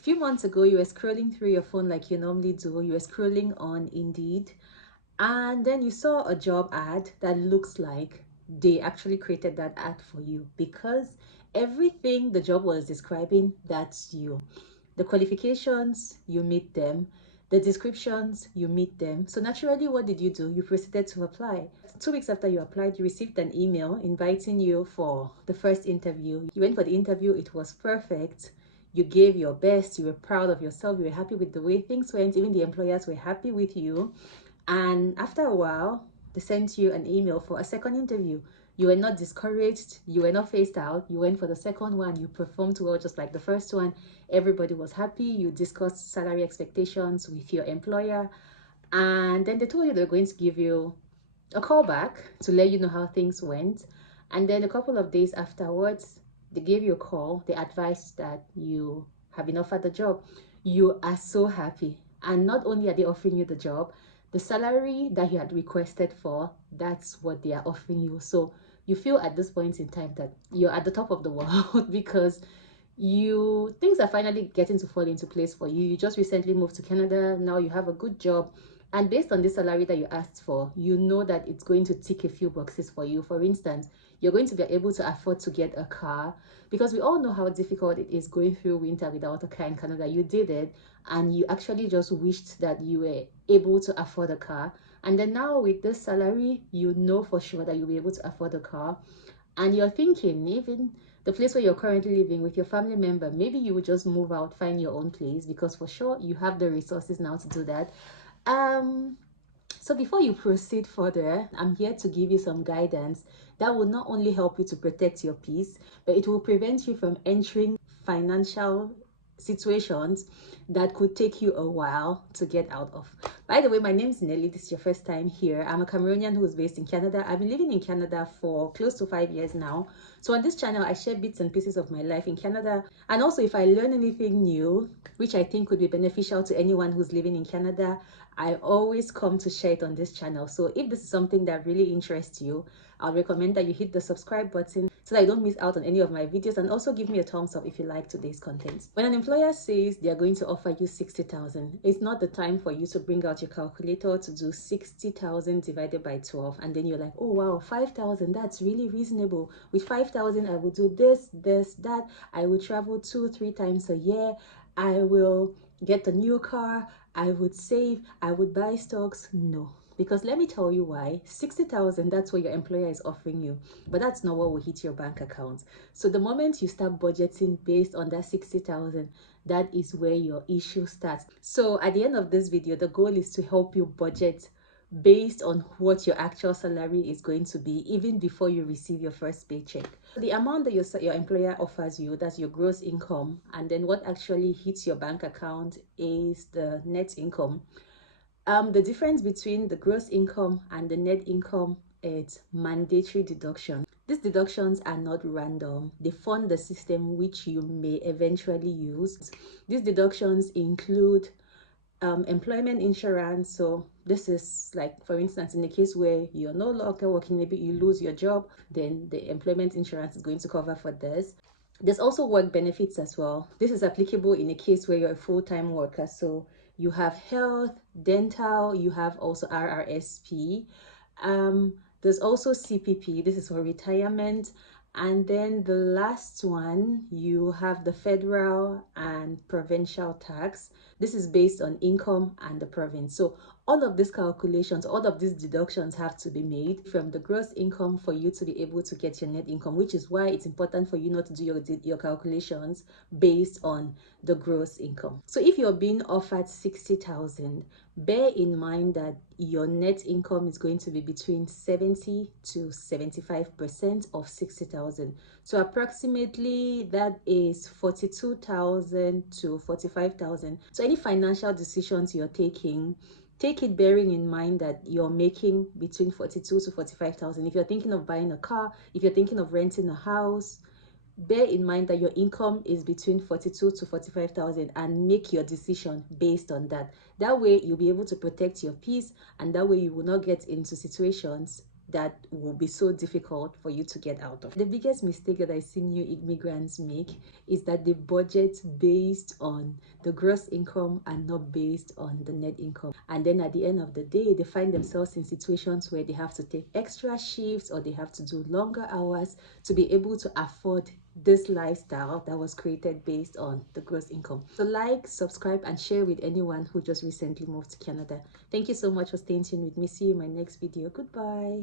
few months ago, you were scrolling through your phone like you normally do. You were scrolling on Indeed, and then you saw a job ad that looks like they actually created that ad for you, because everything the job was describing, that's you. The qualifications, you meet them. The descriptions, you meet them. So naturally, what did you do? You proceeded to apply. 2 weeks after you applied, you received an email inviting you for the first interview. You went for the interview, it was perfect. You gave your best, you were proud of yourself, you were happy with the way things went, even the employers were happy with you. And after a while, they sent you an email for a second interview. You were not discouraged, you were not phased out, you went for the second one, you performed well just like the first one. Everybody was happy, you discussed salary expectations with your employer, and then they told you they're going to give you a call back to let you know how things went. And then a couple of days afterwards, they gave you a call, they advised that you have been offered the job. You are so happy, and not only are they offering you the job, the salary that you had requested for, that's what they are offering you. So you feel at this point in time that you're at the top of the world because you things are finally getting to fall into place for you. You just recently moved to Canada, now you have a good job, and based on the salary that you asked for, you know that it's going to tick a few boxes for you. For instance, you're going to be able to afford to get a car, because we all know how difficult it is going through winter without a car in Canada. You did it, and you actually just wished that you were able to afford a car. And then now with this salary, you know for sure that you'll be able to afford a car. And you're thinking, even the place where you're currently living with your family member, maybe you would just move out, find your own place, because for sure you have the resources now to do that. um so before you proceed further, I'm here to give you some guidance that will not only help you to protect your peace, but it will prevent you from entering financial situations that could take you a while to get out of. By the way, my name is Nelly. This is your first time here. I'm a Cameroonian who is based in Canada. I've been living in Canada for close to 5 years now. So on this channel, I share bits and pieces of my life in Canada. And also, if I learn anything new, which I think could be beneficial to anyone who's living in Canada, I always come to share it on this channel. So if this is something that really interests you, I'll recommend that you hit the subscribe button so that you don't miss out on any of my videos, and also give me a thumbs up if you like today's content. When an employer says they are going to offer you 60,000, it's not the time for you to bring out your calculator to do 60,000 divided by 12, and then you're like, oh wow, 5,000, that's really reasonable. With 5,000, I will do this, this, that. I will travel 2-3 times a year. I will get a new car. I would save. I would buy stocks. No. Because let me tell you why. 60,000, that's what your employer is offering you. But that's not what will hit your bank account. So the moment you start budgeting based on that 60,000, that is where your issue starts. So at the end of this video, the goal is to help you budget based on what your actual salary is going to be, even before you receive your first paycheck. The amount that your employer offers you, that's your gross income, and then what actually hits your bank account is the net income. The difference between the gross income and the net income is mandatory deduction. These deductions are not random. They fund the system which you may eventually use. These deductions include employment insurance. So this is like, for instance, in the case where you're no longer working, maybe you lose your job, then the employment insurance is going to cover for this. There's also work benefits as well. This is applicable in a case where you're a full-time worker. So you have health, dental, you have also RRSP. There's also CPP. This is for retirement. And then the last one, you have the federal and provincial tax. This is based on income and the province. So all of these calculations, all of these deductions have to be made from the gross income for you to be able to get your net income, which is why it's important for you not to do your calculations based on the gross income. So if you're being offered 60,000, bear in mind that your net income is going to be between 70 to 75% of 60,000. So approximately that is 42,000 to 45,000. So any financial decisions you're taking, take it bearing in mind that you're making between 42 to 45,000. If you're thinking of buying a car, if you're thinking of renting a house, bear in mind that your income is between 42 to 45,000, and make your decision based on that. That way you'll be able to protect your peace, and that way you will not get into situations that will be so difficult for you to get out of. The biggest mistake that I see new immigrants make is that they budget based on the gross income and not based on the net income. And then at the end of the day, they find themselves in situations where they have to take extra shifts or they have to do longer hours to be able to afford this lifestyle that was created based on the gross income. So like, subscribe, and share with anyone who just recently moved to Canada. Thank you so much for staying tuned with me. See you in my next video. Goodbye.